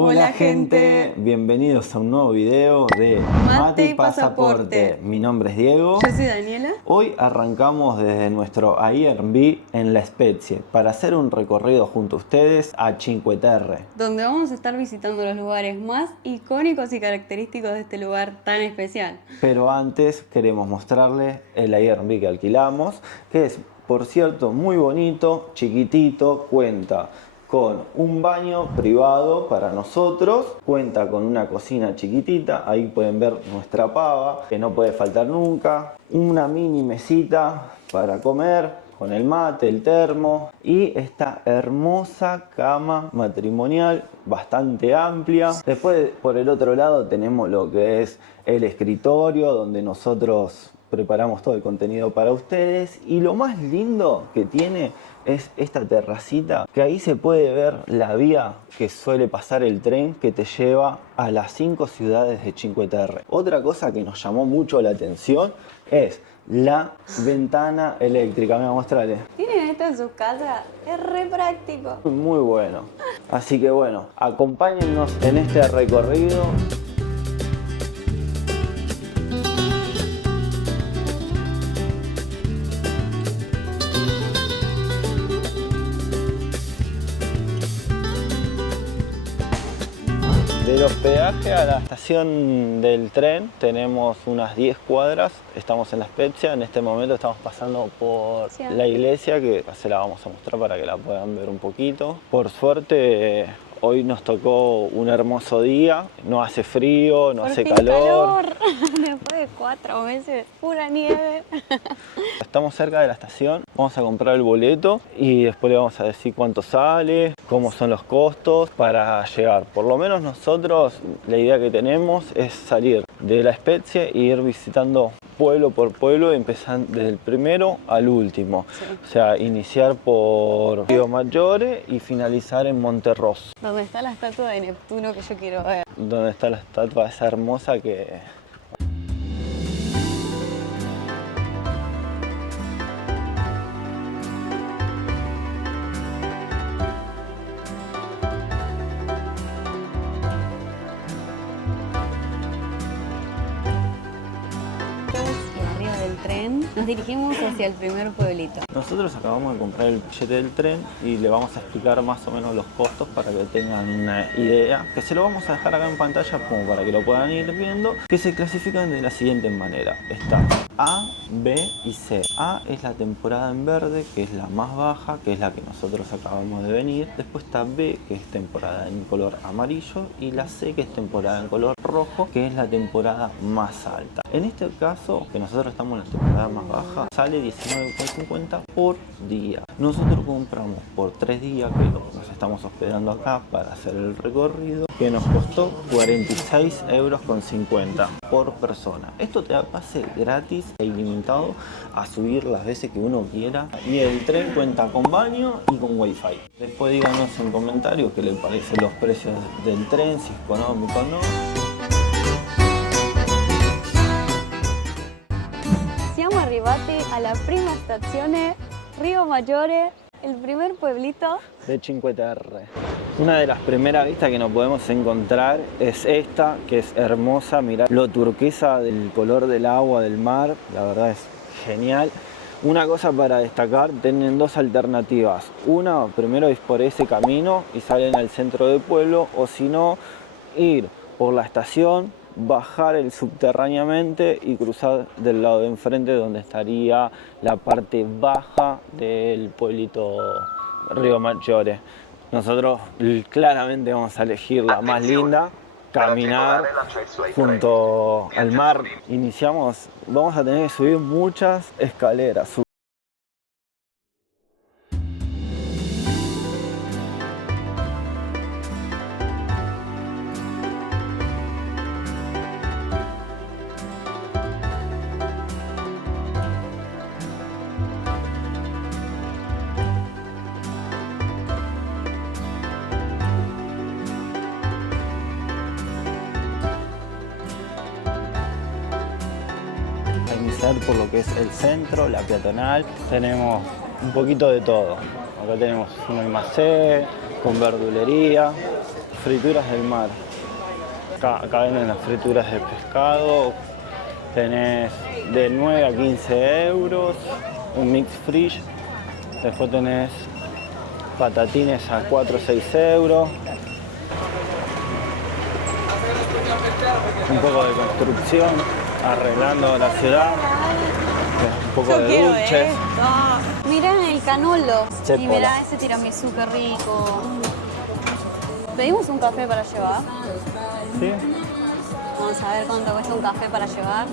Hola gente, bienvenidos a un nuevo video de Mate y Pasaporte. Mi nombre es Diego. Yo soy Daniela. Hoy arrancamos desde nuestro Airbnb en La Spezia para hacer un recorrido junto a ustedes a Cinque Terre, donde vamos a estar visitando los lugares más icónicos y característicos de este lugar tan especial. Pero antes queremos mostrarles el Airbnb que alquilamos, que es, por cierto, muy bonito, chiquitito, cuenta con un baño privado para nosotros, cuenta con una cocina chiquitita, ahí pueden ver nuestra pava, que no puede faltar nunca, una mini mesita para comer, con el mate, el termo y esta hermosa cama matrimonial bastante amplia. Después, por el otro lado, tenemos lo que es el escritorio, donde nosotros preparamos todo el contenido para ustedes, y lo más lindo que tiene es esta terracita, que ahí se puede ver la vía que suele pasar el tren que te lleva a las 5 ciudades de Cinque Terre. Otra cosa que nos llamó mucho la atención es la ventana eléctrica. Mira, mostrale. ¿Tienen esto en sus casas? Es re práctico. Muy bueno. Así que bueno, acompáñennos en este recorrido. Del hospedaje a la estación del tren tenemos unas 10 cuadras, estamos en La Spezia, en este momento estamos pasando por la iglesia, que se la vamos a mostrar para que la puedan ver un poquito. Por suerte hoy nos tocó un hermoso día, no hace frío, no hace calor. Después de 4 meses, pura nieve. Estamos cerca de la estación, vamos a comprar el boleto y después le vamos a decir cuánto sale, cómo son los costos para llegar. Por lo menos nosotros, la idea que tenemos es salir de La Spezia e ir visitando pueblo por pueblo, empezando desde el primero al último. Sí. O sea, iniciar por Rio Maggiore y finalizar en Monterrosso. Donde está la estatua de Neptuno que yo quiero ver. Donde está la estatua esa hermosa que... Nos dirigimos hacia el primer pueblito. Nosotros acabamos de comprar el billete del tren y le vamos a explicar más o menos los costos para que tengan una idea, que se lo vamos a dejar acá en pantalla como para que lo puedan ir viendo, que se clasifican de la siguiente manera. Está A, B y C. A es la temporada en verde, que es la más baja, que es la que nosotros acabamos de venir. Después está B, que es temporada en color amarillo, y la C, que es temporada en color rojo, que es la temporada más alta. En este caso, que nosotros estamos en la temporada más baja, sale 19,50 por día. Nosotros compramos por 3 días, que nos estamos hospedando acá para hacer el recorrido, que nos costó 46,50 euros por persona. Esto te da pase gratis e ilimitado a subir las veces que uno quiera, y el tren cuenta con baño y con wifi. Después díganos en comentarios qué les parecen los precios del tren, si es económico o no. Siamo arrivati alla prima stazione, Rio Maggiore, el primer pueblito de Cinque Terre. Una de las primeras vistas que nos podemos encontrar es esta, que es hermosa. Mirá lo turquesa del color del agua del mar, la verdad es genial. Una cosa para destacar, tienen dos alternativas. Una, primero es por ese camino y salen al centro del pueblo, o si no, ir por la estación, bajar subterráneamente y cruzar del lado de enfrente, donde estaría la parte baja del pueblito Rio Maggiore. Nosotros claramente vamos a elegir la más linda, caminar junto al mar. Vamos a tener que subir muchas escaleras. Por lo que es el centro, la peatonal, tenemos un poquito de todo. Acá tenemos un almacén con verdulería, frituras del mar. Acá venden las frituras de pescado. Tenés de 9 a 15 euros, un mix fresh. Después tenés patatines a 4 o 6 euros. Un poco de construcción, arreglando la ciudad. Un poco Yo de quiero dulces. esto. Mirá el canolo. Che, Y mirá pola. ese tiramisú, qué rico. ¿Pedimos un café para llevar? ¿Sí? Vamos a ver cuánto cuesta un café para llevar.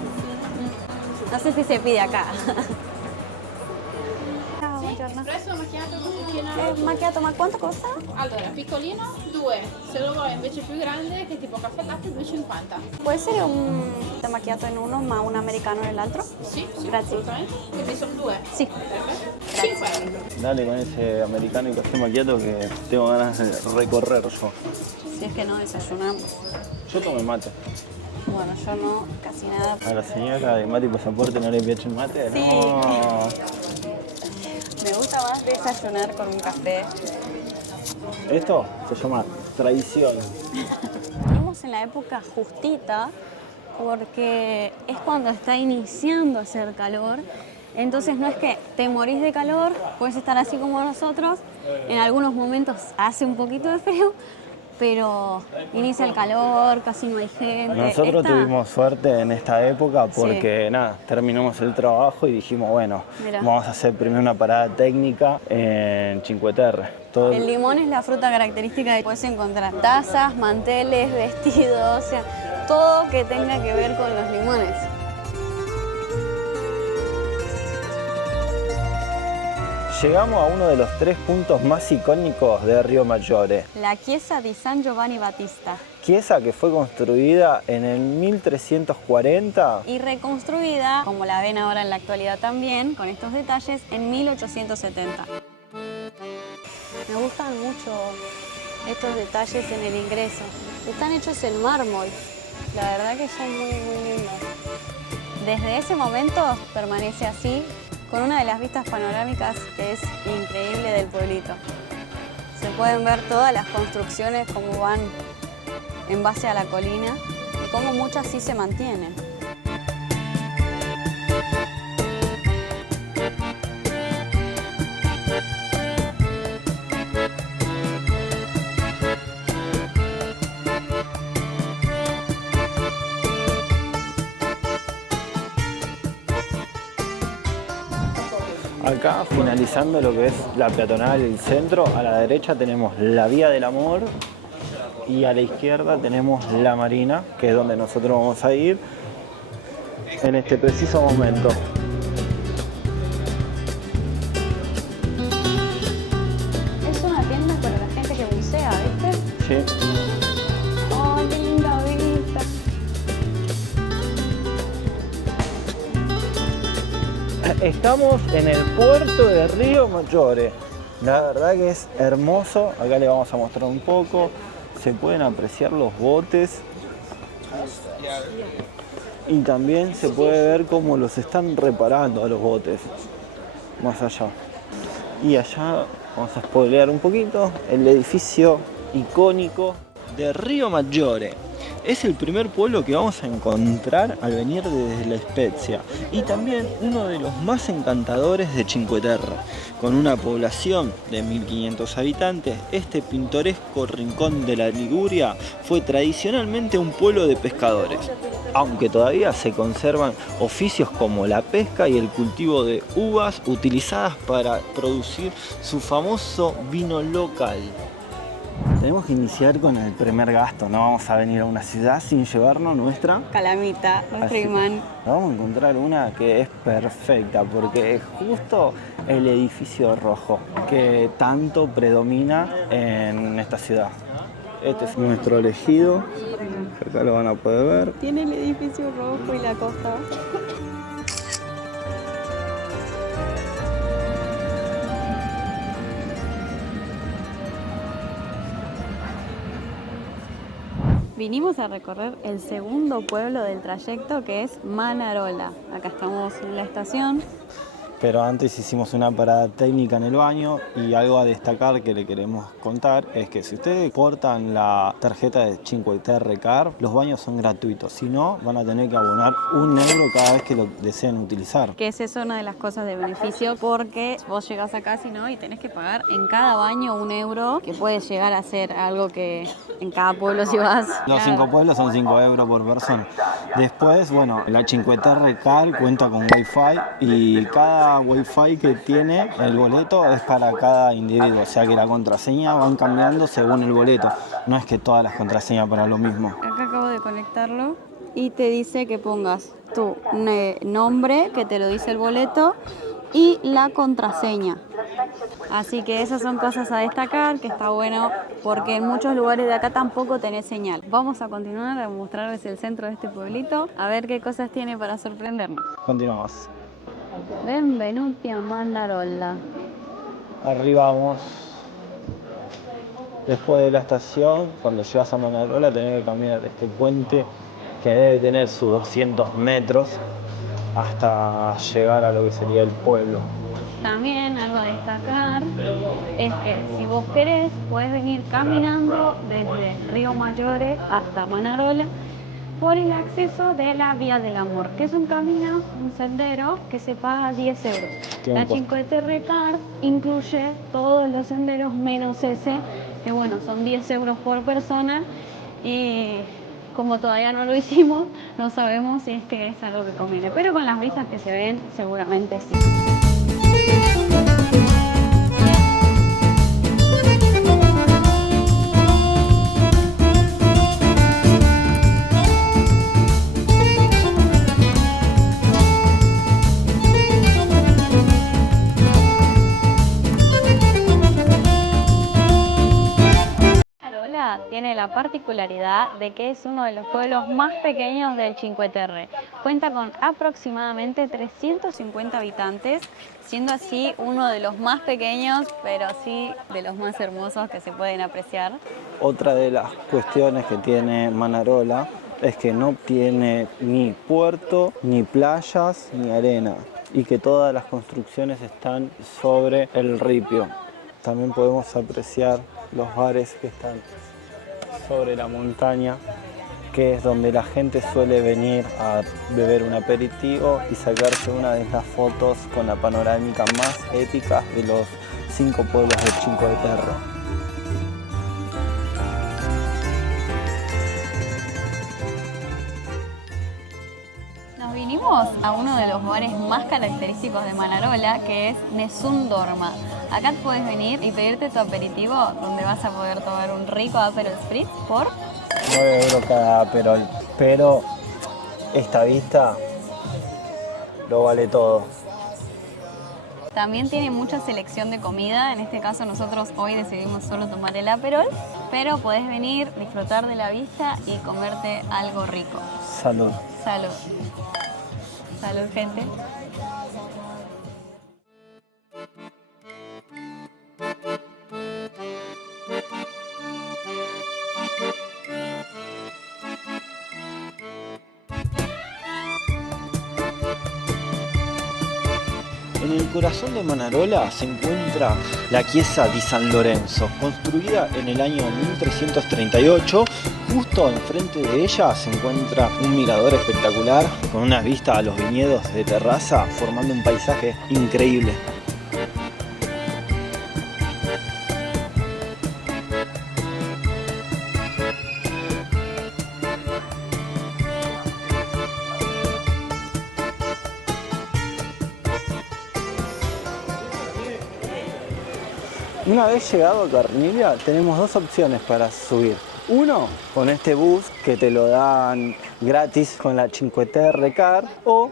No sé si se pide acá. Ciao, buongiorno. Espresso macchiato cappuccino. Macchiato, ma quanto costa? Allora, piccolino 2, se lo vuoi invece più grande, che è tipo caffè latte, 2,50. Puede ser un macchiato en uno, ma un americano en el otro. Sì, sì, Grazie. assolutamente. Quindi sono 2. Sí. Perfetto. 5 euro. Dale con ese americano y café macchiato que tengo ganas de recorrer yo. Si es que no desayunamos. Yo tomé mate. Bueno, yo no, casi nada. A la señora de mate y pasaporte no le piace el mate. Sí. No. Me gusta más desayunar con un café. Esto se llama tradición. Estamos en la época justita porque es cuando está iniciando a hacer calor. Entonces no es que te morís de calor, puedes estar así como nosotros. En algunos momentos hace un poquito de frío, pero inicia el calor, casi no hay gente. Nosotros tuvimos suerte en esta época porque nada, terminamos el trabajo y dijimos, bueno, Mirá. vamos a hacer primero una parada técnica en Cinque Terre. Todo El limón es la fruta característica que puedes encontrar. Tazas, manteles, vestidos, o sea, todo que tenga que ver con los limones. Llegamos a uno de los 3 puntos más icónicos de Río Maggiore. La Chiesa di San Giovanni Battista. Chiesa que fue construida en el 1340. Y reconstruida, como la ven ahora en la actualidad también, con estos detalles, en 1870. Me gustan mucho estos detalles en el ingreso. Están hechos en mármol. La verdad que son muy, muy lindos. Desde ese momento permanece así, con una de las vistas panorámicas que es increíble del pueblito. Se pueden ver todas las construcciones como van en base a la colina y cómo muchas sí se mantienen. Acá, finalizando lo que es la peatonal, el centro, a la derecha tenemos la Vía del Amor y a la izquierda tenemos la Marina, que es donde nosotros vamos a ir en este preciso momento. Es una tienda para la gente que bucea, ¿viste? Sí. ¡Oh, qué linda vista! Estamos en el puerto de Río Maggiore. La verdad que es hermoso. Acá le vamos a mostrar un poco. Se pueden apreciar los botes. Y también se puede ver cómo los están reparando a los botes. Más allá. Y allá vamos a spoilear un poquito el edificio icónico de Río Maggiore. Es el primer pueblo que vamos a encontrar al venir desde La Spezia y también uno de los más encantadores de Cinque Terre. Con una población de 1500 habitantes, este pintoresco rincón de la Liguria fue tradicionalmente un pueblo de pescadores, aunque todavía se conservan oficios como la pesca y el cultivo de uvas utilizadas para producir su famoso vino local. Tenemos que iniciar con el primer gasto, no vamos a venir a una ciudad sin llevarnos nuestra Calamita, nuestro Así. imán. Vamos a encontrar una que es perfecta porque es justo el edificio rojo que tanto predomina en esta ciudad. Este es nuestro elegido, acá lo van a poder ver. Tiene el edificio rojo y la costa. Vinimos a recorrer el segundo pueblo del trayecto, que es Manarola. Acá estamos en la estación. Pero antes hicimos una parada técnica en el baño y algo a destacar que le queremos contar es que si ustedes portan la tarjeta de Cinque Terre Card, los baños son gratuitos. Si no, van a tener que abonar €1 cada vez que lo deseen utilizar. Que es eso una de las cosas de beneficio, porque vos llegás acá si no y tenés que pagar en cada baño €1, que puede llegar a ser algo que en cada pueblo si vas. Los 5 pueblos son €5 por persona. Después, bueno, la Cinque Terre Card cuenta con Wi-Fi y cada Wi-Fi que tiene el boleto es para cada individuo. O sea que la contraseña van cambiando según el boleto. No es que todas las contraseñas para lo mismo. Acá acabo de conectarlo y te dice que pongas tu nombre, que te lo dice el boleto, y la contraseña. Así que esas son cosas a destacar, que está bueno porque en muchos lugares de acá tampoco tenés señal. Vamos a continuar a mostrarles el centro de este pueblito, a ver qué cosas tiene para sorprendernos. Continuamos. Benvenuti a Manarola. Arribamos. Después de la estación, cuando llegas a Manarola, tenés que caminar este puente que debe tener sus 200 metros hasta llegar a lo que sería el pueblo. También algo a destacar es que si vos querés, podés venir caminando desde Río Maggiore hasta Manarola por el acceso de la Vía del Amor, que es un camino, un sendero que se paga €10. La Cinque Terre Card incluye todos los senderos menos ese, que bueno, son €10 por persona, y como todavía no lo hicimos, no sabemos si es que es algo que conviene, pero con las vistas que se ven, seguramente sí. Tiene la particularidad de que es uno de los pueblos más pequeños del Cinque Terre. Cuenta con aproximadamente 350 habitantes, siendo así uno de los más pequeños, pero sí de los más hermosos que se pueden apreciar. Otra de las cuestiones que tiene Manarola es que no tiene ni puerto, ni playas, ni arena, y que todas las construcciones están sobre el ripio. También podemos apreciar los bares que están sobre la montaña, que es donde la gente suele venir a beber un aperitivo y sacarse una de las fotos con la panorámica más épica de los 5 pueblos del Cinque Terre. Nos vinimos a uno de los bares más característicos de Manarola, que es Nessun Dorma. Acá puedes venir y pedirte tu aperitivo, donde vas a poder tomar un rico Aperol Spritz por €9 cada Aperol, pero esta vista lo vale todo. También tiene mucha selección de comida. En este caso nosotros hoy decidimos solo tomar el Aperol, pero podés venir, disfrutar de la vista y comerte algo rico. Salud. Salud. Salud, gente. En el corazón de Manarola se encuentra la Chiesa di San Lorenzo, construida en el año 1338. Justo enfrente de ella se encuentra un mirador espectacular con una vista a los viñedos de terraza, formando un paisaje increíble. Una vez llegado a Carnivia, tenemos dos opciones para subir. Uno, con este bus que te lo dan gratis con la Cinque Terre Card, o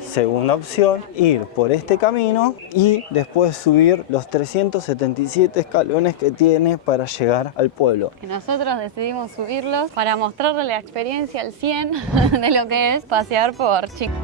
segunda opción, ir por este camino y después subir los 377 escalones que tiene para llegar al pueblo. Nosotros decidimos subirlos para mostrarle la experiencia al 100 de lo que es pasear por Cinque.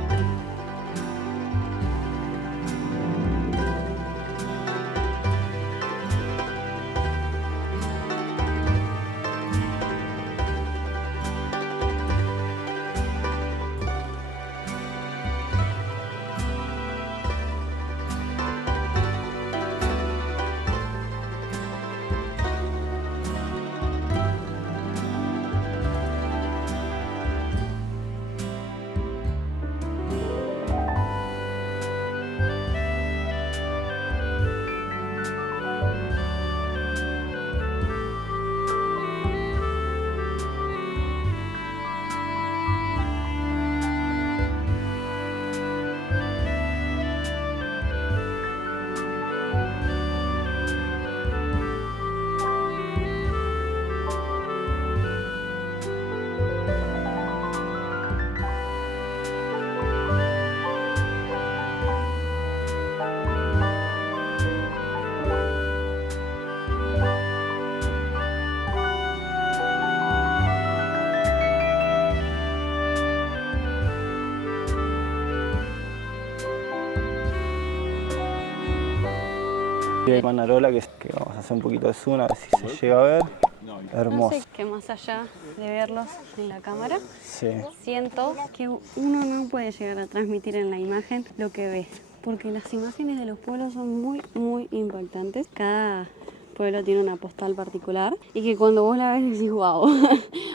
Y hay Manarola que vamos a hacer un poquito de zoom a ver si se llega a ver. No Hermoso. sé que más allá de verlos en la cámara, Sí. siento que uno no puede llegar a transmitir en la imagen lo que ve, porque las imágenes de los pueblos son muy impactantes. Cada pueblo tiene una postal particular y que cuando vos la ves decís wow.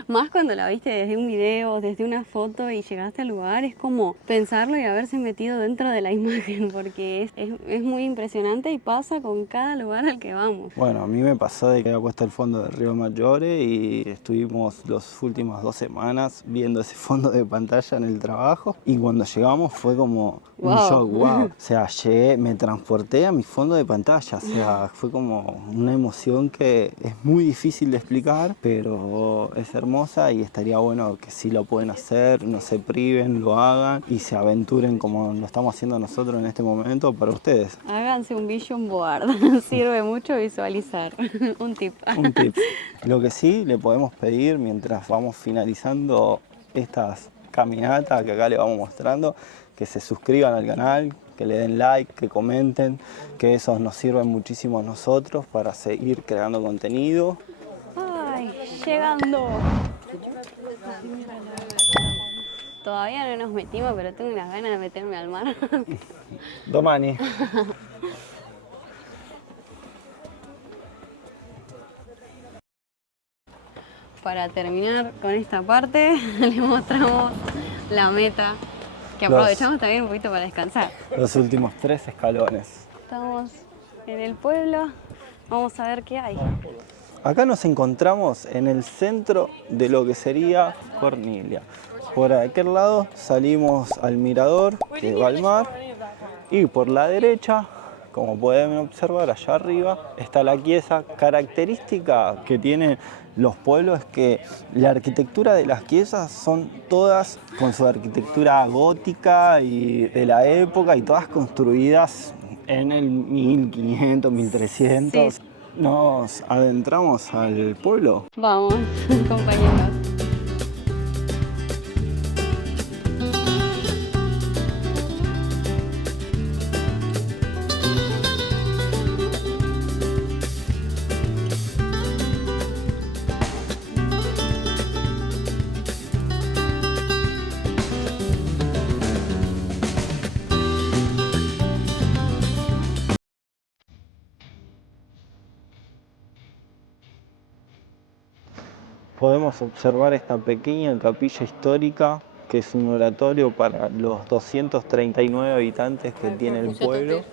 Más cuando la viste desde un video, desde una foto y llegaste al lugar, es como pensarlo y haberse metido dentro de la imagen, porque es muy impresionante y pasa con cada lugar al que vamos. Bueno, a mí me pasó de que había puesto el fondo de Río Maggiore y estuvimos las últimas 2 semanas viendo ese fondo de pantalla en el trabajo y cuando llegamos fue como un Wow. shock, wow. O sea, llegué, me transporté a mi fondo de pantalla, o sea, fue como una emoción que es muy difícil de explicar, pero es hermosa y estaría bueno que si lo pueden hacer, no se priven, lo hagan y se aventuren como lo estamos haciendo nosotros en este momento para ustedes. Háganse un vision board, sirve mucho visualizar. Un tip. Un tip. Lo que sí le podemos pedir mientras vamos finalizando estas caminatas que acá le vamos mostrando, que se suscriban al canal, que le den like, que comenten, que esos nos sirven muchísimo a nosotros para seguir creando contenido. Ay, llegando. Todavía no nos metimos, pero tengo unas ganas de meterme al mar. Domani. Para terminar con esta parte, les mostramos la meta, que aprovechamos también un poquito para descansar. Los últimos 3 escalones. Estamos en el pueblo, vamos a ver qué hay. Acá nos encontramos en el centro de lo que sería Cornelia. Por aquel lado salimos al mirador que va al mar y por la derecha, como pueden observar allá arriba, está la chiesa. Característica que tienen los pueblos es que la arquitectura de las chiesas son todas con su arquitectura gótica y de la época y todas construidas en el 1500, 1300. Sí. Nos adentramos al pueblo. Vamos, compañeros. Podemos observar esta pequeña capilla histórica que es un oratorio para los 239 habitantes que tiene el pueblo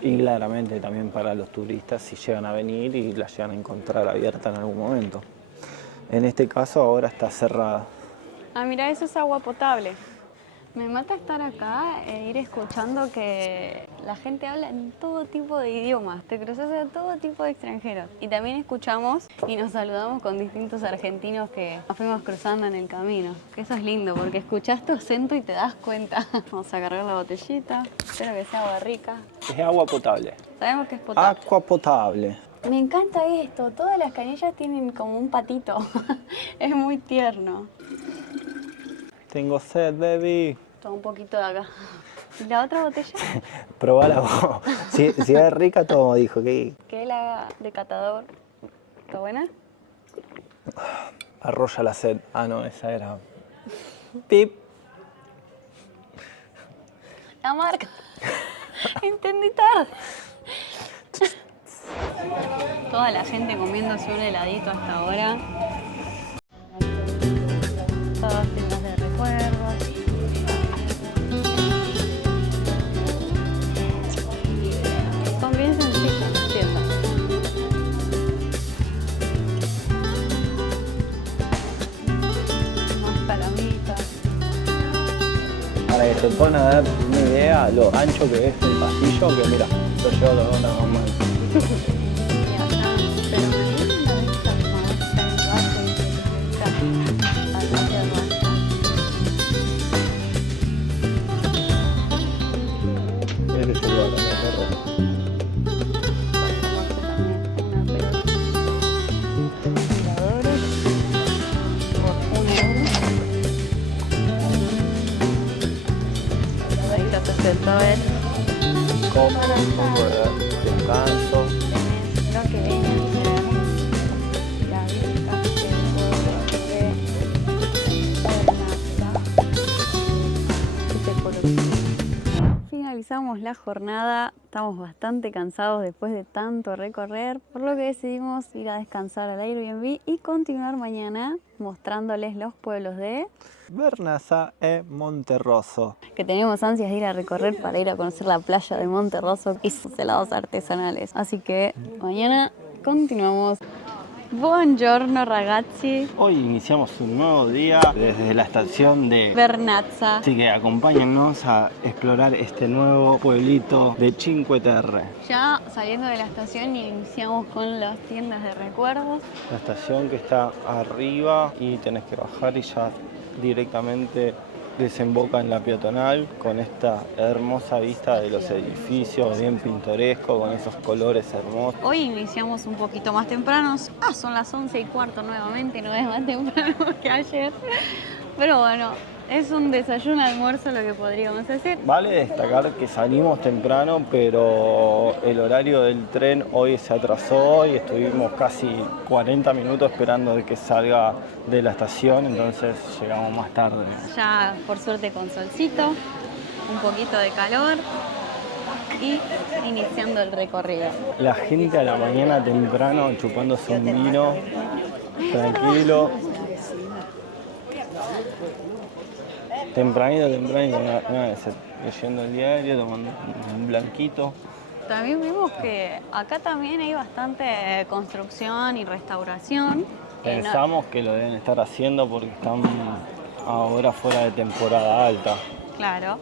y claramente también para los turistas si llegan a venir y la llegan a encontrar abierta en algún momento. En este caso ahora está cerrada. Ah, mira, eso es agua potable. Me mata estar acá e ir escuchando que la gente habla en todo tipo de idiomas. Te cruzas a todo tipo de extranjeros. Y también escuchamos y nos saludamos con distintos argentinos que nos fuimos cruzando en el camino. Que eso es lindo porque escuchás tu acento y te das cuenta. Vamos a cargar la botellita. Espero que sea agua rica. Es agua potable. Sabemos que es potable. Agua potable. Me encanta esto. Todas las canillas tienen como un patito. Es muy tierno. Tengo sed, baby. Toma un poquito de acá. ¿Y la otra botella? Probala vos. Si es rica, todo dijo. ¿Qué la de catador? ¿Está buena? Arrolla la sed. Ah, no, esa era. Pip. La marca. Entendí tarde. Toda la gente comiéndose un heladito hasta ahora. Todas tiendas de recuerdos. Son bien sencillas las tiendas. Más palomitas. Para que se puedan dar una idea lo ancho que es el pasillo, que mira, lo llevo a la mamá. Y allá, pero me gusta esta maestra en base a la tierra. Ese es el lugar, la perro. Como, descanso. arrancamos la jornada, estamos bastante cansados después de tanto recorrer, por lo que decidimos ir a descansar al Airbnb y continuar mañana mostrándoles los pueblos de Vernazza e Monterroso. que tenemos ansias de ir a recorrer para ir a conocer la playa de Monterroso y sus helados artesanales. Así que mañana continuamos. Buongiorno ragazzi, Hoy iniciamos un nuevo día desde la estación de Vernazza. Así que acompáñennos a explorar este nuevo pueblito de Cinque Terre. Ya saliendo de la estación iniciamos con las tiendas de recuerdos. La estación que está arriba y tenés que bajar y ya directamente desemboca en la peatonal con esta hermosa vista de los edificios, bien pintoresco, con esos colores hermosos. Hoy iniciamos un poquito más tempranos. Son las 11:15 nuevamente, no es más temprano que ayer. Pero bueno, es un desayuno, almuerzo lo que podríamos hacer. Vale destacar que salimos temprano, pero el horario del tren hoy se atrasó y estuvimos casi 40 minutos esperando de que salga de la estación, entonces llegamos más tarde. Ya por suerte con solcito, un poquito de calor y iniciando el recorrido. La gente a la mañana temprano chupándose un vino, tranquilo. Tempranito, leyendo el diario, tomando un blanquito. También vimos que acá también hay bastante construcción y restauración. Pensamos que lo deben estar haciendo porque están ahora fuera de temporada alta. Claro.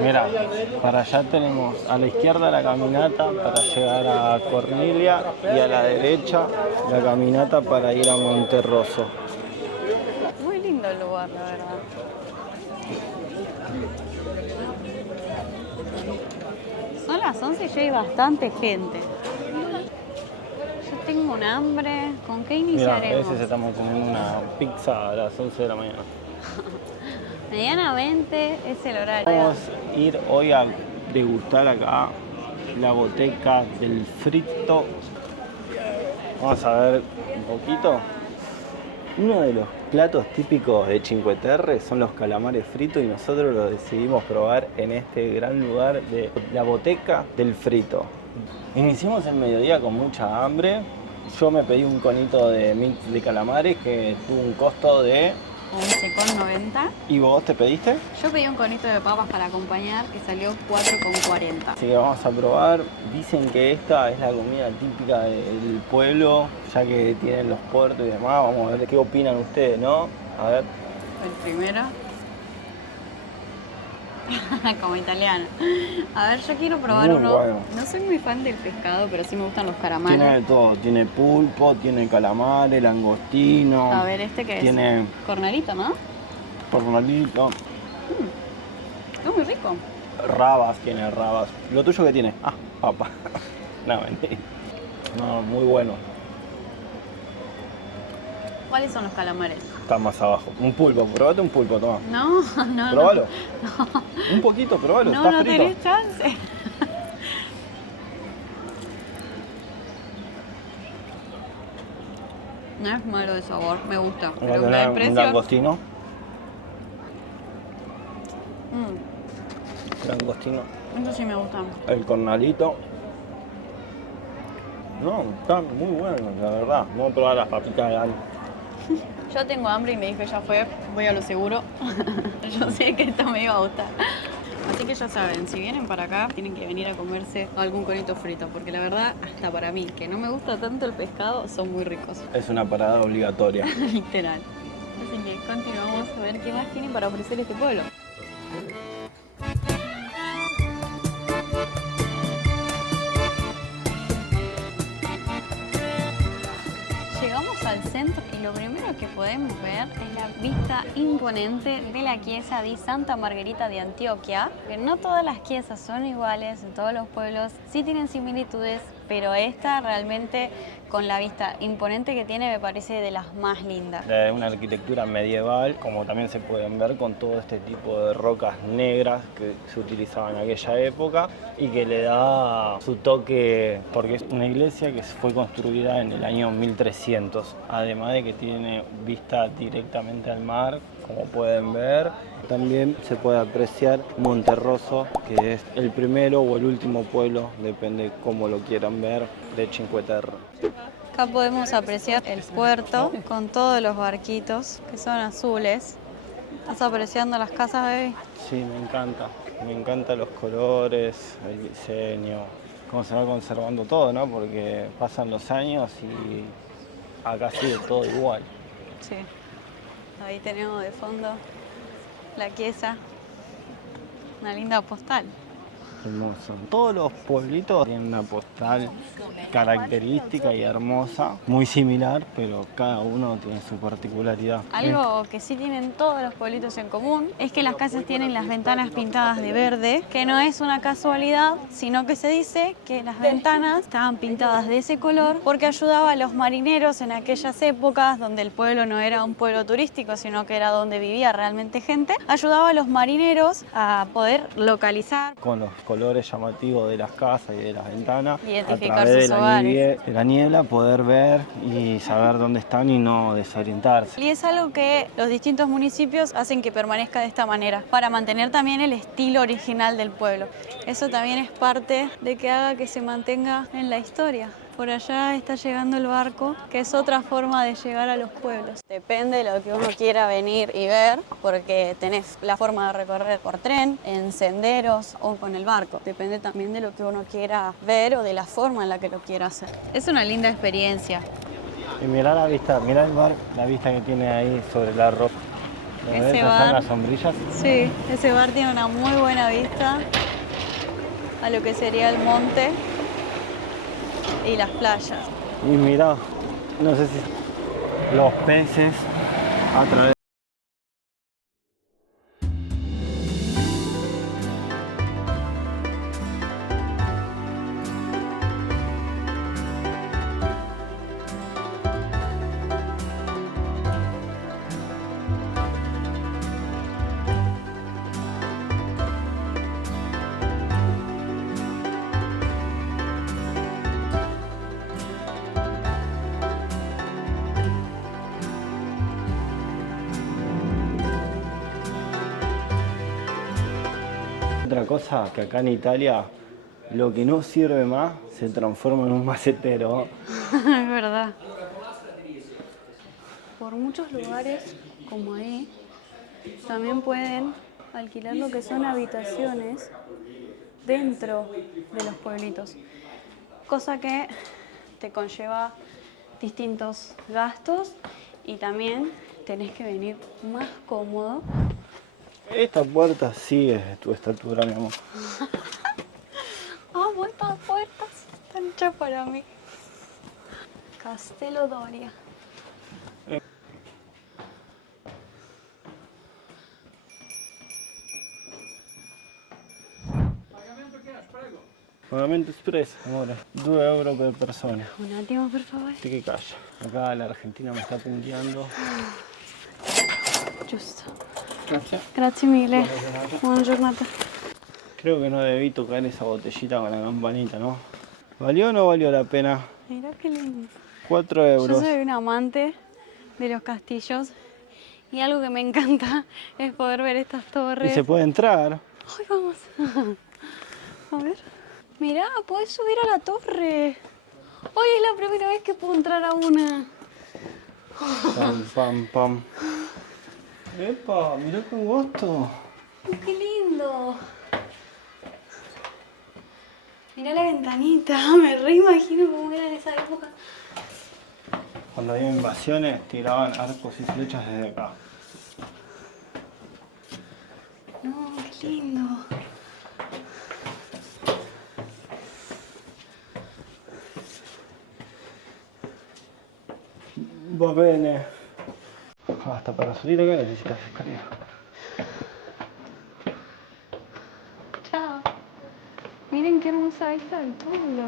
Mira, para allá tenemos a la izquierda la caminata para llegar a Cornelia y a la derecha la caminata para ir a Monterroso. Muy lindo el lugar, la verdad. Son las 11 y ya hay bastante gente. Yo tengo un hambre. ¿Con qué Mira, a iniciaremos? veces estamos comiendo una pizza a las 11 de la mañana. Medianamente es el horario. Vamos a ir hoy a degustar acá la boteca del frito. Vamos a ver un poquito. Uno de los platos típicos de Cinque Terre son los calamares fritos y nosotros los decidimos probar en este gran lugar de la boteca del frito. Iniciamos el mediodía con mucha hambre. Yo me pedí un conito de mix de calamares que tuvo un costo de... 11,90. ¿Y vos te pediste? Yo pedí un conito de papas para acompañar que salió 4,40. Así que vamos a probar. Dicen que esta es la comida típica del pueblo, ya que tienen los puertos y demás. Vamos a ver qué opinan ustedes, ¿no? A ver. El primero. Como italiano. A ver, yo quiero probar Muy uno. bueno. No soy muy fan del pescado, pero sí me gustan los calamares. Tiene de todo. Tiene pulpo, tiene calamares, langostino. A ver, ¿este qué es? Tiene Cornalito, ¿no? pornalito, Es muy rico. rabas, tiene rabas. ¿Lo tuyo qué tiene? Ah, papa. No, mentira. No, muy bueno. ¿Cuáles son los calamares? Está más abajo. Un pulpo, probate un pulpo, toma. No, no, Probalo. no. Un poquito, probalo. No, Está no frito. tenés chance. No es malo de sabor, me gusta. Vamos a Pero la tener un impresión. langostino. Langostino. Eso sí me gusta. El cornalito. No, está muy bueno, la verdad. Vamos a probar las papitas de algo. Yo tengo hambre y me dije, ya fue, voy a lo seguro. Yo sé que esto me iba a gustar. Así que ya saben, si vienen para acá, tienen que venir a comerse algún conito frito, porque la verdad, hasta para mí, que no me gusta tanto el pescado, son muy ricos. Es una parada obligatoria. Literal. Así que continuamos a ver qué más tienen para ofrecer este pueblo. Llegamos al centro y lo primero que podemos ver es la vista imponente de la chiesa de Santa Margherita de Antioquia. Que no todas las chiesas son iguales en todos los pueblos, sí tienen similitudes, pero esta realmente con la vista imponente que tiene me parece de las más lindas. De una arquitectura medieval, como también se pueden ver con todo este tipo de rocas negras que se utilizaban en aquella época y que le da su toque, porque es una iglesia que fue construida en el año 1300, además de que tiene vista directamente al mar como pueden ver. También se puede apreciar Monterroso, que es el primero o el último pueblo, depende cómo lo quieran ver, de Cinque Terre. Acá podemos apreciar el puerto con todos los barquitos que son azules. ¿Estás apreciando las casas, baby? Sí, me encanta. Me encantan los colores, el diseño, cómo se va conservando todo, ¿no? Porque pasan los años y acá sigue todo igual. Sí. Ahí tenemos de fondo la Chiesa. Una linda postal. Hermoso. Todos los pueblitos tienen una postal característica y hermosa, muy similar, pero cada uno tiene su particularidad. Algo que sí tienen todos los pueblitos en común es que las casas tienen las ventanas pintadas de verde, que no es una casualidad, sino que se dice que las ventanas estaban pintadas de ese color porque ayudaba a los marineros en aquellas épocas donde el pueblo no era un pueblo turístico, sino que era donde vivía realmente gente. Ayudaba a los marineros a poder localizar Con los colores llamativos de las casas y de las ventanas, Identificar a través de sus la, hogares. de la niebla poder ver y saber dónde están y no desorientarse. Y es algo que los distintos municipios hacen que permanezca de esta manera, para mantener también el estilo original del pueblo. Eso también es parte de que haga que se mantenga en la historia. Por allá está llegando el barco, que es otra forma de llegar a los pueblos. Depende de lo que uno quiera venir y ver, porque tenés la forma de recorrer por tren, en senderos o con el barco. Depende también de lo que uno quiera ver o de la forma en la que lo quiera hacer. Es una linda experiencia. Y mirá la vista, mirá el bar, la vista que tiene ahí sobre la roca. ¿Lo ves? Ese Allá bar. en las sombrillas. Sí, ese bar tiene una muy buena vista a lo que sería el monte y las playas. Y mirá, no sé si los peces a través. Otra cosa que acá en Italia, lo que no sirve más se transforma en un macetero. Es verdad. Por muchos lugares, como ahí, también pueden alquilar lo que son habitaciones dentro de los pueblitos. Cosa que te conlleva distintos gastos y también tenés que venir más cómodo. Esta puerta sí es de tu estatura, mi amor. Amo estas puertas, están hechas para mí. Castello Doria. Pagamento express, amore. 2 euro per persona. Un attimo, per favore. Te que calla. Acá la Argentina me está punteando. Giusto. Gracias. Grazie mille. Buona giornata. Creo que no debí tocar esa botellita con la campanita, ¿no? ¿Valió o no valió la pena? Mira qué lindo. 4 Yo euros. soy una amante de los castillos y algo que me encanta es poder ver estas Y torres. se puede entrar. ¡Ay, vamos! A ver. Mirá, podés subir a la torre. Hoy es la primera vez que puedo entrar a una. Pam, pam, pam. ¡Epa! Mirá qué gusto. ¡Qué lindo! Mirá la ventanita, me reimagino cómo era en esa época. Cuando había invasiones tiraban arcos y flechas desde acá. No, qué lindo. Va bene. Hasta para subir acá necesitas escalera. Chao. Miren qué hermosa vista del pueblo.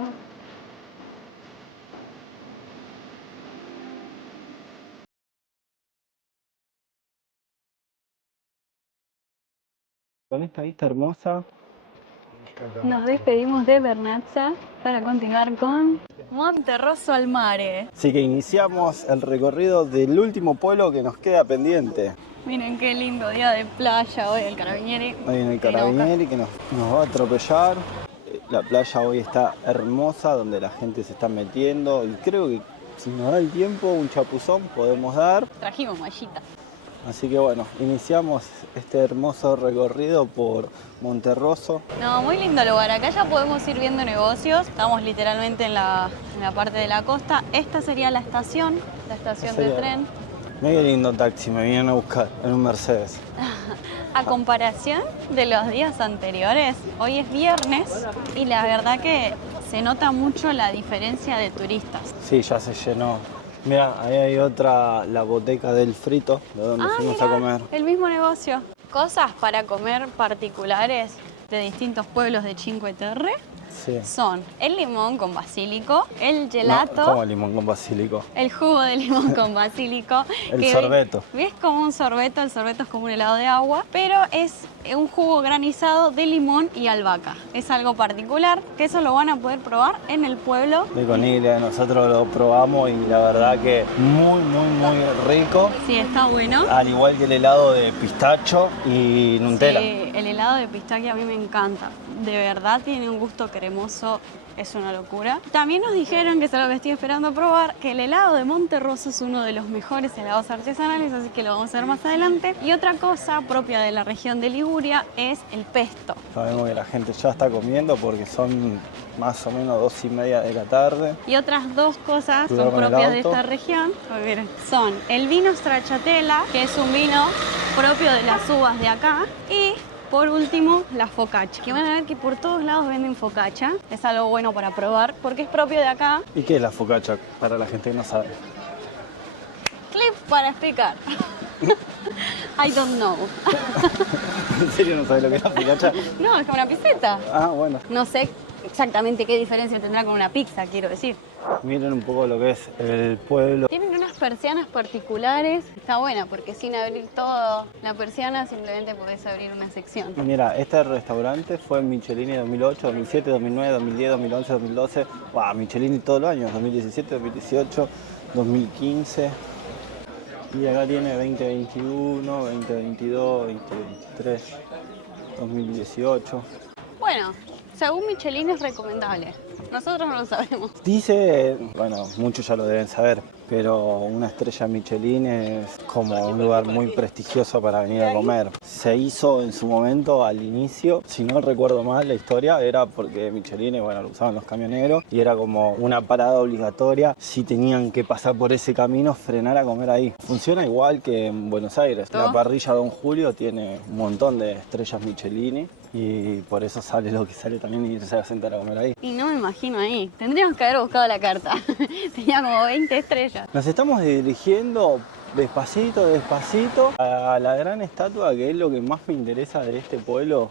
Con esta vista hermosa. Nos despedimos de Vernazza para continuar con Monterroso al Mare. Así que iniciamos el recorrido del último pueblo que nos queda pendiente. Miren qué lindo día de playa hoy el Carabinieri. Ahí en el Carabinieri que nos va a atropellar. La playa hoy está hermosa, donde la gente se está metiendo. Y creo que si nos da el tiempo, un chapuzón podemos dar. Trajimos mallita. Así que bueno, iniciamos este hermoso recorrido por Monterroso. No, muy lindo lugar. Acá ya podemos ir viendo negocios. Estamos literalmente en la parte de la costa. Esta sería la estación de tren. Mira qué lindo taxi, me vinieron a buscar en un Mercedes. A comparación de los días anteriores, hoy es viernes y la verdad que se nota mucho la diferencia de turistas. Sí, ya se llenó. Mira, ahí hay otra, la boteca del Frito, de donde fuimos a comer. El mismo negocio. Cosas para comer particulares de distintos pueblos de Cinque Terre Sí. son el limón con basílico, el gelato, No, ¿cómo limón con basílico? el jugo de limón con basílico. El que sorbeto. ¿Ves como un sorbeto? El sorbeto es como un helado de agua, pero es un jugo granizado de limón y albahaca. Es algo particular, que eso lo van a poder probar en el pueblo. De Coniglia, nosotros lo probamos y la verdad que muy rico. Sí, está bueno. Al igual que el helado de pistacho y Nutella. Sí, el helado de pistache a mí me encanta. De verdad tiene un gusto cremoso, es una locura. También nos dijeron, que es algo que estoy esperando probar, que el helado de Monterroso es uno de los mejores helados artesanales, así que lo vamos a ver más adelante. Y otra cosa propia de la región de Liguria es el pesto. Sabemos que la gente ya está comiendo porque son más o menos 2:30 de la tarde. Y otras dos cosas Cuidado son con el propias de auto. esta región. A ver, son el vino stracciatella, que es un vino propio de las uvas de acá, y por último, la focaccia. Que van a ver que por todos lados venden focaccia. Es algo bueno para probar porque es propio de acá. ¿Y qué es la focaccia para la gente que no sabe? Clip para explicar. I don't know. ¿En serio no sabes lo que es la focaccia? No, es como una piseta. Ah, bueno. No sé exactamente qué diferencia tendrá con una pizza, quiero decir. Miren un poco lo que es el pueblo. Tienen unas persianas particulares. Está buena porque sin abrir todo la persiana simplemente podés abrir una sección. Mira, este restaurante fue en Michelini 2008, 2007, 2009, 2010, 2011, 2012. Wow, Michelini todos los años, 2017, 2018, 2015. Y acá tiene 2021, 2022, 2023, 2018. Bueno, según Michelin es recomendable. Nosotros no lo sabemos. Dice, bueno, muchos ya lo deben saber, pero una estrella Michelin es como un lugar muy prestigioso para venir a comer. Se hizo en su momento al inicio, si no recuerdo mal la historia, era porque Michelin, bueno, lo usaban los camioneros y era como una parada obligatoria. Si tenían que pasar por ese camino, frenar a comer ahí. Funciona igual que en Buenos Aires. La parrilla Don Julio tiene un montón de estrellas Michelin y por eso sale lo que sale también y se va a sentar a comer ahí. Y no me imagino ahí. Tendríamos que haber buscado la carta. Tenía como 20 estrellas. Nos estamos dirigiendo despacito a la gran estatua, que es lo que más me interesa de este pueblo,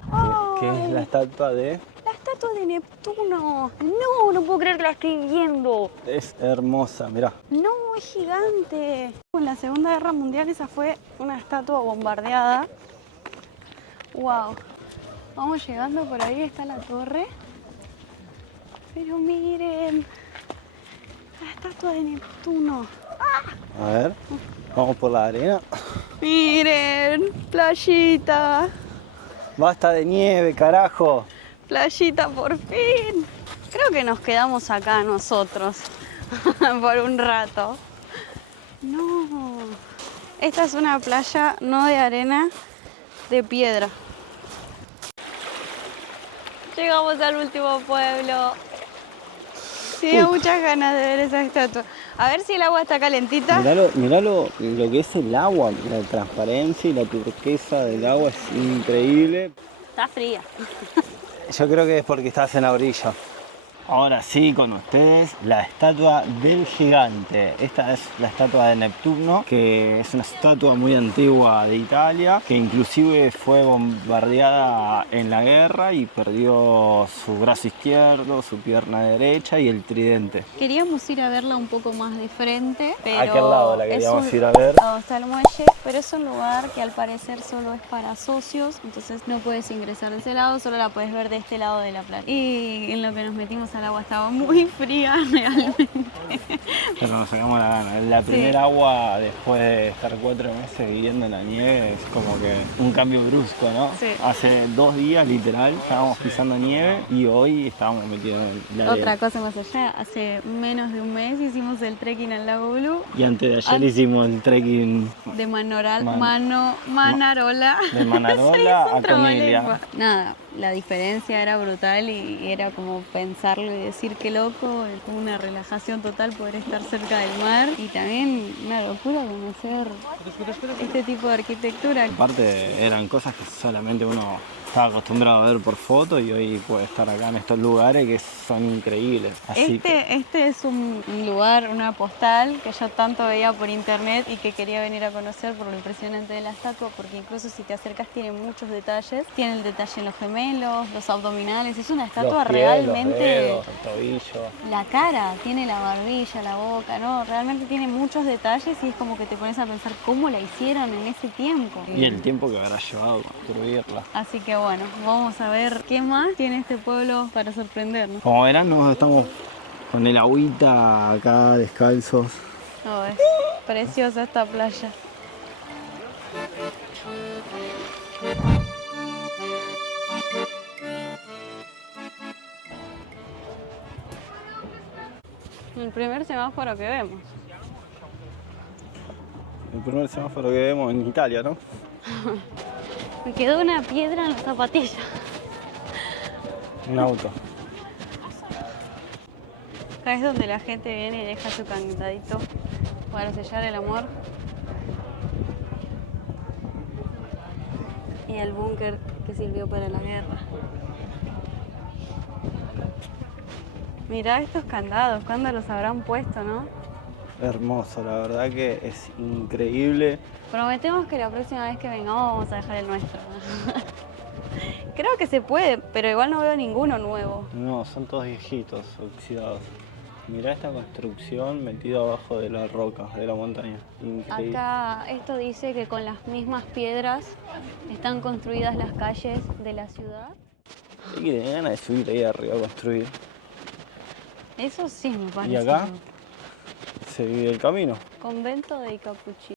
que es la estatua de... La estatua de Neptuno. No, no puedo creer que la estoy viendo. Es hermosa, mirá. No, es gigante. En la Segunda Guerra Mundial esa fue una estatua bombardeada. Wow. Vamos llegando, por ahí está la torre. Pero miren, la estatua de Neptuno. A ver, vamos por la arena. Miren, playita. Basta de nieve, carajo. Playita por fin. Creo que nos quedamos acá nosotros por un rato. No. Esta es una playa no de arena, de piedra. Llegamos al último pueblo. Tenía muchas ganas de ver esa estatua. A ver si el agua está calentita. Mirá lo que es el agua, la transparencia y la turquesa del agua es increíble. Está fría. Yo creo que es porque estás en la orilla. Ahora sí, con ustedes, la estatua del gigante. Esta es la estatua de Neptuno, que es una estatua muy antigua de Italia, que inclusive fue bombardeada en la guerra y perdió su brazo izquierdo, su pierna derecha y el tridente. Queríamos ir a verla un poco más de frente, pero ¿A qué lado la queríamos ir a ver? A donde está el muelle, pero es un lugar que al parecer solo es para socios, entonces no puedes ingresar de ese lado, solo la puedes ver de este lado de la playa. Y en lo que nos metimos esa, el agua estaba muy fría realmente. Pero nos sacamos la gana. La primera agua, después de estar 4 meses viviendo en la nieve, es como que un cambio brusco, ¿no? Sí. Hace 2 días, literal, estábamos pisando nieve y hoy estábamos metidos en la Otra arena. cosa más allá, hace menos de un mes hicimos el trekking al lago Blue Y antes de ayer hicimos el trekking de Manarola Sí, de es Manarola un a trabalengua. Coniglia. Nada, la diferencia era brutal y era como pensarlo y decir qué loco, como una relajación total poder estar cerca del mar y también una locura conocer este tipo de arquitectura. Aparte eran cosas que solamente uno estaba acostumbrado a ver por foto y hoy puede estar acá en estos lugares que son increíbles. Así que Este es un lugar, una postal que yo tanto veía por internet y que quería venir a conocer por lo impresionante de la estatua, porque incluso si te acercas tiene muchos detalles. Tiene el detalle en los gemelos, los abdominales, es una estatua los pies, realmente... los dedos, el tobillo. La cara, tiene la barbilla, la boca, ¿no? Realmente tiene muchos detalles y es como que te pones a pensar cómo la hicieron en ese tiempo. Y el tiempo que habrá llevado construirla. Así que bueno, vamos a ver qué más tiene este pueblo para sorprendernos. Como verán, nos estamos con el agüita acá descalzos. Oh, es preciosa esta playa. El primer semáforo que vemos. El primer semáforo que vemos en Italia, ¿no? Me quedó una piedra en la zapatilla. Un auto. Acá es donde la gente viene y deja su candadito para sellar el amor. Y el búnker que sirvió para la guerra. Mirá estos candados, ¿cuándo los habrán puesto, no? Hermoso, la verdad que es increíble. Prometemos que la próxima vez que vengamos vamos a dejar el nuestro. Creo que se puede, pero igual no veo ninguno nuevo. No, son todos viejitos, oxidados. Mirá esta construcción metida abajo de las rocas de la montaña. Increíble. Acá esto dice que con las mismas piedras están construidas las calles de la ciudad. Y que tenía ganas de subir ahí arriba a construir. Eso sí me parece. Y acá se vive el camino. Convento de Capuchino.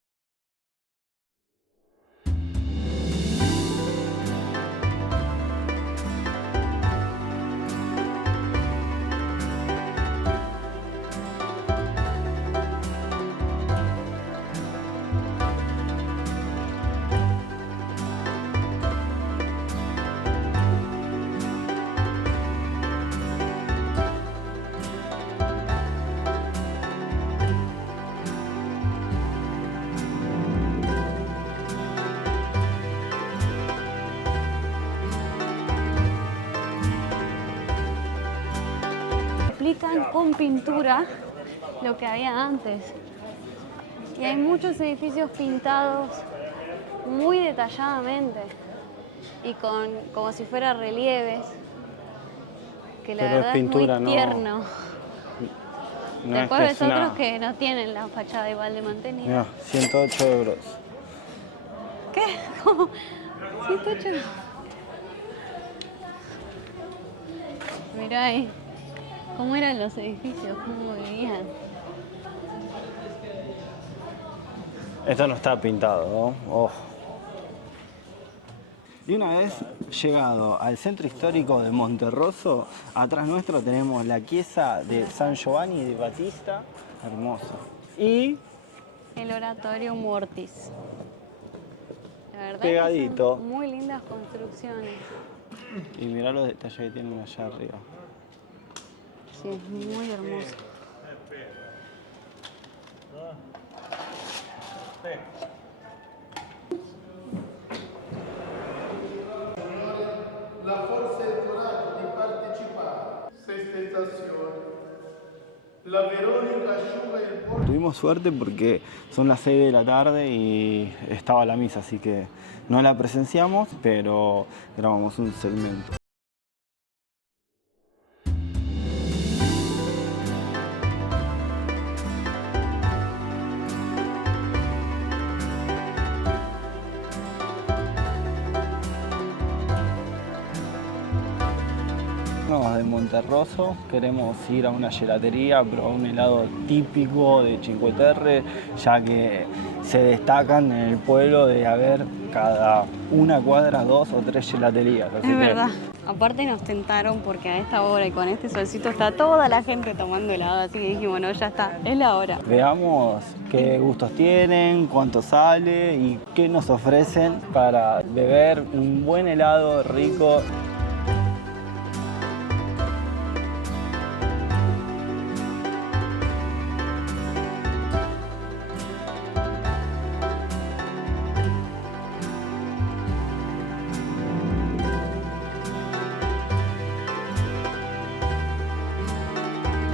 Explican con pintura lo que había antes. Y hay muchos edificios pintados muy detalladamente y con como si fuera relieves, que la Pero es verdad pintura, es muy no- tierno. No Después es ves que es una- otros que no tienen la fachada igual de mantenida. Mirá, 108 euros. ¿Qué? ¿Cómo? 108. Mirá ahí. ¿Cómo eran los edificios? ¿Cómo vivían? Esto no está pintado, ¿no? Ojo. Y una vez llegado al centro histórico de Monterroso, atrás nuestro tenemos la chiesa de San Giovanni de Battista, hermosa. Y El Oratorio Mortis. La verdad Pegadito. que son muy lindas construcciones. mirá los detalles que tienen allá arriba. Sí, es muy hermoso. La forza e il coraggio di partecipare. Sesta estazione. La Veronica asciuga il porto. Tuvimos suerte porque son las 6 de la tarde y estaba la misa, así que no la presenciamos, pero grabamos un segmento. de Monterroso, queremos ir a una gelatería, probar un helado típico de Cinque Terre, ya que se destacan en el pueblo de haber cada una cuadra 2 o 3 gelaterías. Así Es que verdad. Aparte nos tentaron porque a esta hora y con este solcito está toda la gente tomando helado, así que dijimos, no, ya está, es la hora. veamos qué gustos tienen, cuánto sale y qué nos ofrecen para beber un buen helado rico.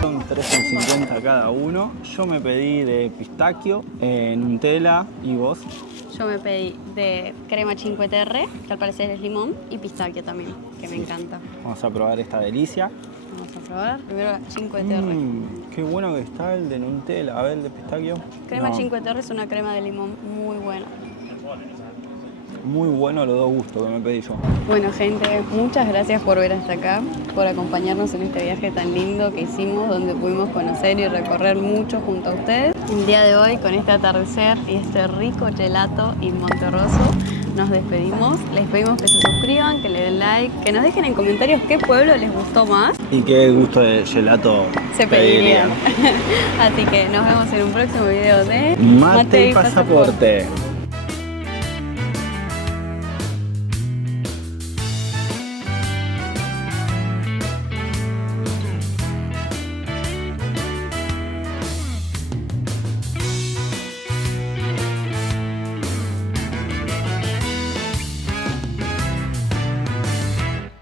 Son 3,50 cada uno. Yo me pedí de pistaquio, Nutella y vos. Yo me pedí de crema Cinque Terre, que al parecer es limón, y pistaquio también, que me encanta. Vamos a probar esta delicia. Vamos a probar. Primero la Cinque Terre. Qué bueno que está el de Nutella. A ver, el de pistaquio. Crema No, Cinque Terre es una crema de limón muy buena. muy bueno los dos gustos que me pedí yo. Bueno, gente, muchas gracias por ver hasta acá, por acompañarnos en este viaje tan lindo que hicimos, donde pudimos conocer y recorrer mucho junto a ustedes. El día de hoy, con este atardecer y este rico gelato y Monterroso, nos despedimos. Les pedimos que se suscriban, que le den like, que nos dejen en comentarios qué pueblo les gustó más. ¿Y qué gusto de gelato Se pedirían. Así que nos vemos en un próximo video de Mate y pasaporte.